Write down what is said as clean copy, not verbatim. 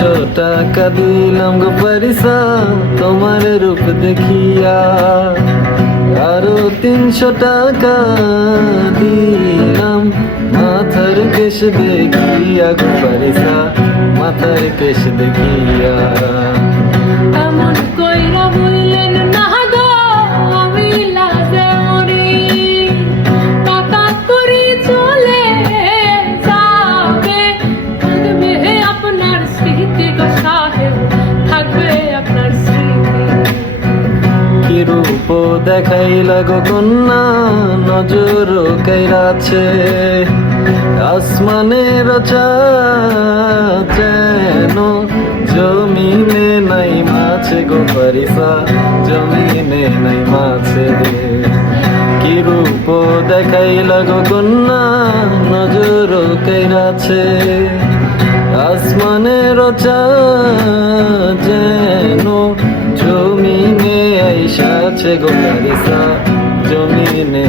টাকা দিলাম গো পারিসা তোমার রূপ দেখিয়া, আরো 300 টাকা দিলাম মাথার কেশ দেখিয়া গো পারিসা, মাথার কেশ দেখিয়া। এমন কইরা বললেন না গো আমি লাজে মরি, টাকা করি চলে যাবে, থাকবে আপনার স্মৃতি গো সাহেব, থাকবে আপনার স্মৃতি। কি রূপ দেখাইলা গো কন্যা নজর কাইরাছে, আসমানের চাঁদ যেন জমিনে নাই মাছে গো পারিসা, জমিনে নাই মাছে। কি রূপ দেখাইলা গো কন্যা নজর কাইরাছে, আসমানের চাঁদ যেন জমিনে আইসাছে গো পারিসা, জমিনে